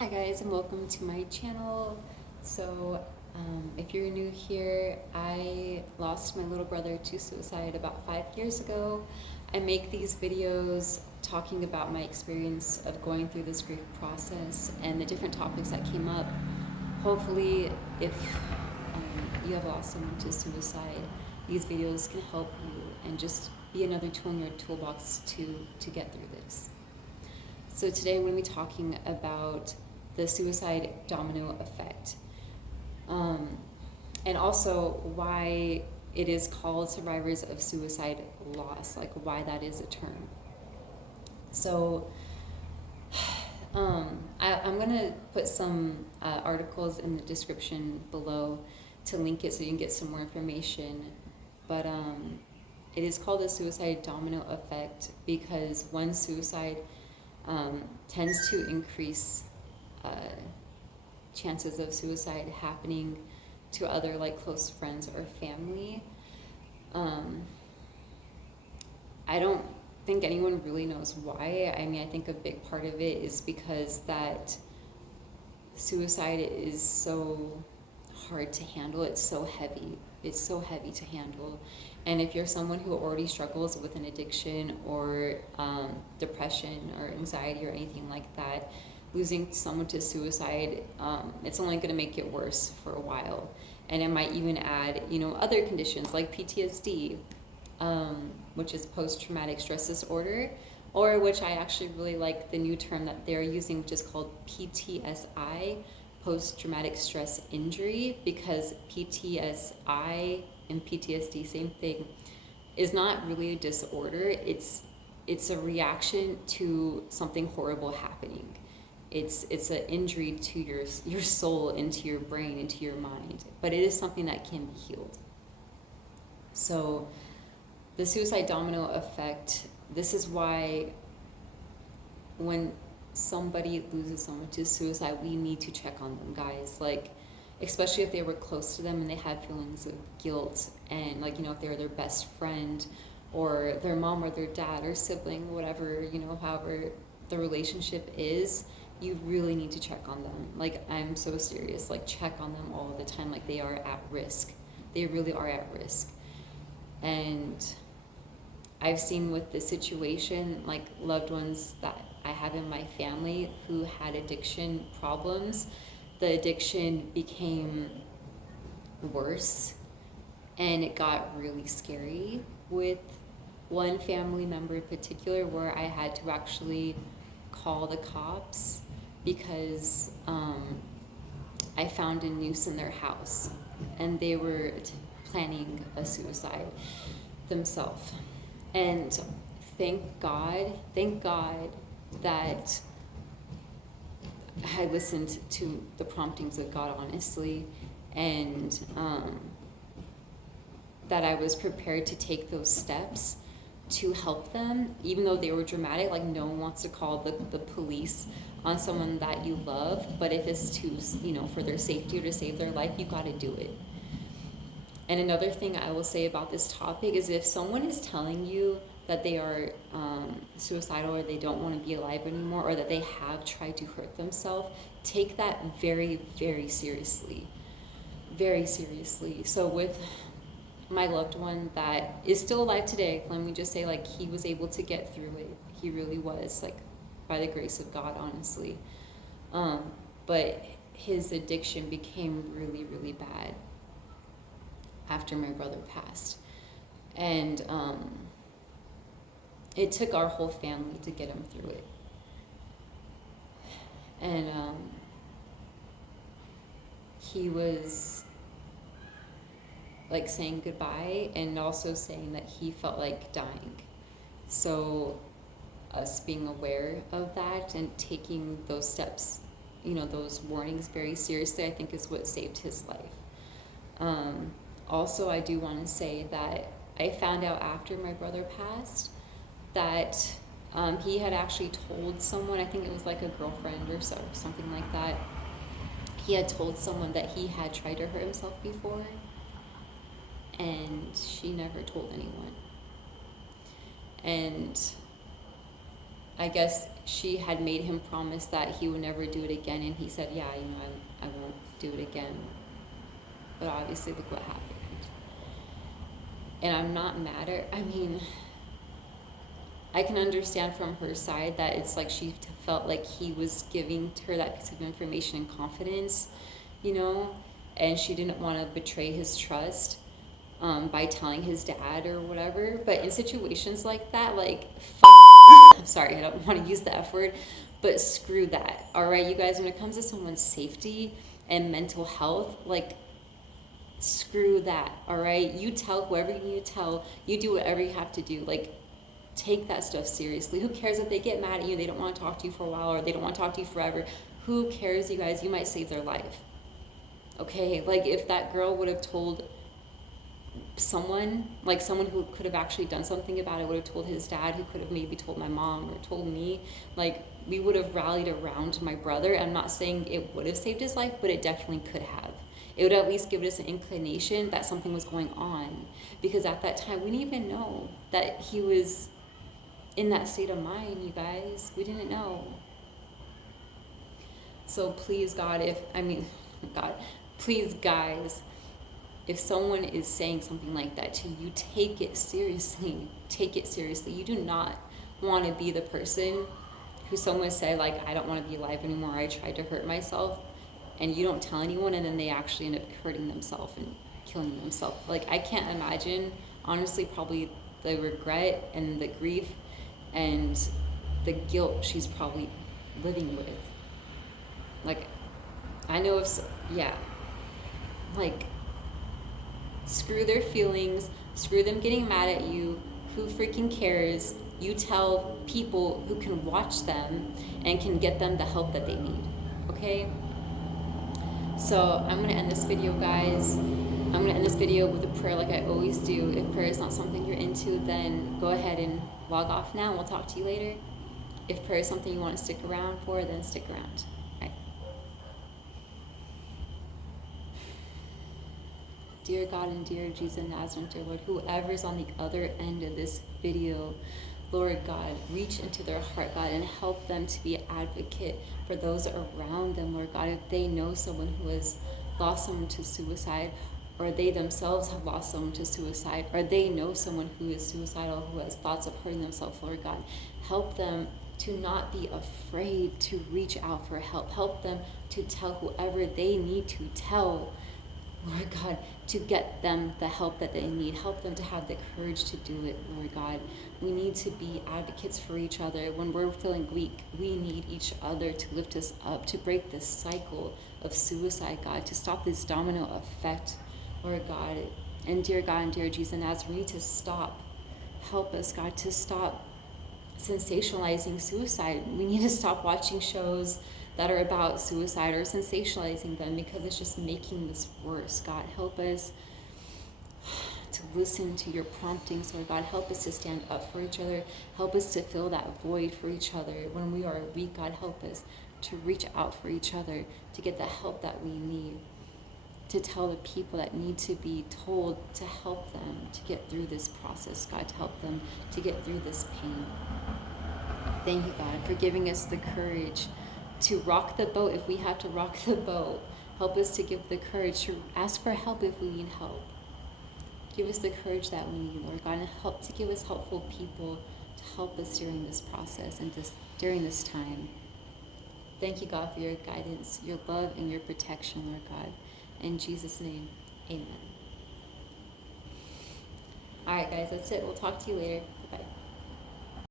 Hi guys, and welcome to my channel. If you're new here, I lost my little brother to suicide about 5 years ago. I make these videos talking about my experience of going through this grief process and the different topics that came up. Hopefully, if you have lost someone to suicide, these videos can help you and just be another tool in your toolbox to get through this. So today I'm going to be talking about the suicide domino effect, and also why it is called survivors of suicide loss, like why that is a term. So I'm going to put some articles in the description below to link it so you can get some more information. But it is called the suicide domino effect because one suicide tends to increase chances of suicide happening to other close friends or family. I don't think anyone really knows why. I mean, I think a big part of it is because that suicide is so hard to handle. It's so heavy. It's so heavy to handle. And if you're someone who already struggles with an addiction or depression or anxiety or anything like that, losing someone to suicide, it's only going to make it worse for a while. And it might even add, other conditions like PTSD, which is post-traumatic stress disorder, or which I actually really like the new term that they're using, which is called PTSI, post-traumatic stress injury, because PTSI and PTSD, same thing, is not really a disorder. It's a reaction to something horrible happening. It's an injury to your soul, into your brain, into your mind, but it is something that can be healed. So the suicide domino effect, this is why when somebody loses someone to suicide, we need to check on them, guys. Especially if they were close to them and they had feelings of guilt, and if they were their best friend or their mom or their dad or sibling, whatever, however the relationship is, you really need to check on them. I'm so serious. Check on them all the time. They are at risk. They really are at risk. And I've seen with the situation, loved ones that I have in my family who had addiction problems, the addiction became worse and it got really scary. With one family member in particular, where I had to actually call the cops because I found a noose in their house and they were planning a suicide themselves. And thank God that I listened to the promptings of God, honestly, and that I was prepared to take those steps to help them, even though they were dramatic. No one wants to call the police on someone that you love, but if it's to, for their safety or to save their life, you got to do it. And another thing I will say about this topic is, if someone is telling you that they are suicidal or they don't want to be alive anymore, or that they have tried to hurt themselves, take that very, very seriously. Very seriously. So with my loved one that is still alive today, let me just say, he was able to get through it. He really was, by the grace of God, honestly. But his addiction became really, really bad after my brother passed. And it took our whole family to get him through it. And he was saying goodbye and also saying that he felt like dying. So us being aware of that and taking those steps, those warnings very seriously, I think is what saved his life. Also, I do want to say that I found out after my brother passed that he had actually told someone, I think it was a girlfriend or something like that, he had told someone that he had tried to hurt himself before, and she never told anyone. And I guess she had made him promise that he would never do it again, and he said, yeah, I won't do it again. But obviously, look what happened. And I'm not mad at, I can understand from her side that it's like she felt like he was giving her that piece of information and confidence, and she didn't want to betray his trust by telling his dad or whatever. But in situations like that, I'm sorry, I don't want to use the F word, but screw that, all right, you guys? When it comes to someone's safety and mental health, screw that, all right? You tell whoever you need to tell, you do whatever you have to do. Take that stuff seriously. Who cares if they get mad at you, they don't want to talk to you for a while, or they don't want to talk to you forever? Who cares, you guys? You might save their life. Okay, if that girl would have told someone who could have actually done something about it, would have told his dad, who could have maybe told my mom or told me, we would have rallied around my brother. I'm not saying it would have saved his life, but it definitely could have. It would at least give us an inclination that something was going on, because at that time we didn't even know that he was in that state of mind, you guys. We didn't know. So please, please, guys, if someone is saying something like that to you, take it seriously. Take it seriously. You do not want to be the person who someone said, I don't want to be alive anymore, I tried to hurt myself, and you don't tell anyone, and then they actually end up hurting themselves and killing themselves. I can't imagine, honestly, probably the regret and the grief and the guilt she's probably living with. I know screw their feelings, screw them getting mad at you. Who freaking cares? You tell people who can watch them and can get them the help that they need, okay? So I'm going to end this video, guys. I'm going to end this video with a prayer like I always do. If prayer is not something you're into, then go ahead and log off now, and we'll talk to you later. If prayer is something you want to stick around for, then stick around. All right. Dear God and dear Jesus of Nazareth, dear Lord, whoever's on the other end of this video, Lord God, reach into their heart, God, and help them to be an advocate for those around them, Lord God. If they know someone who has lost someone to suicide, or they themselves have lost someone to suicide, or they know someone who is suicidal, who has thoughts of hurting themselves, Lord God, help them to not be afraid to reach out for help. Help them to tell whoever they need to tell, Lord God, to get them the help that they need. Help them to have the courage to do it, Lord God. We need to be advocates for each other. When we're feeling weak, we need each other to lift us up, to break this cycle of suicide, God, to stop this domino effect, Lord God. And dear God and dear Jesus Nazareth, we need to stop. Help us, God, to stop sensationalizing suicide. We need to stop watching shows that are about suicide or sensationalizing them, because it's just making this worse. God, help us to listen to your promptings, Lord God. Help us to stand up for each other. Help us to fill that void for each other. When we are weak, God, help us to reach out for each other, to get the help that we need, to tell the people that need to be told, to help them to get through this process, God, to help them to get through this pain. Thank you, God, for giving us the courage to rock the boat if we have to rock the boat. Help us to give the courage to ask for help if we need help. Give us the courage that we need, Lord God, and help to give us helpful people to help us during this process and during this time. Thank you, God, for your guidance, your love, and your protection, Lord God. In Jesus' name, amen. All right, guys, that's it. We'll talk to you later. Bye-bye.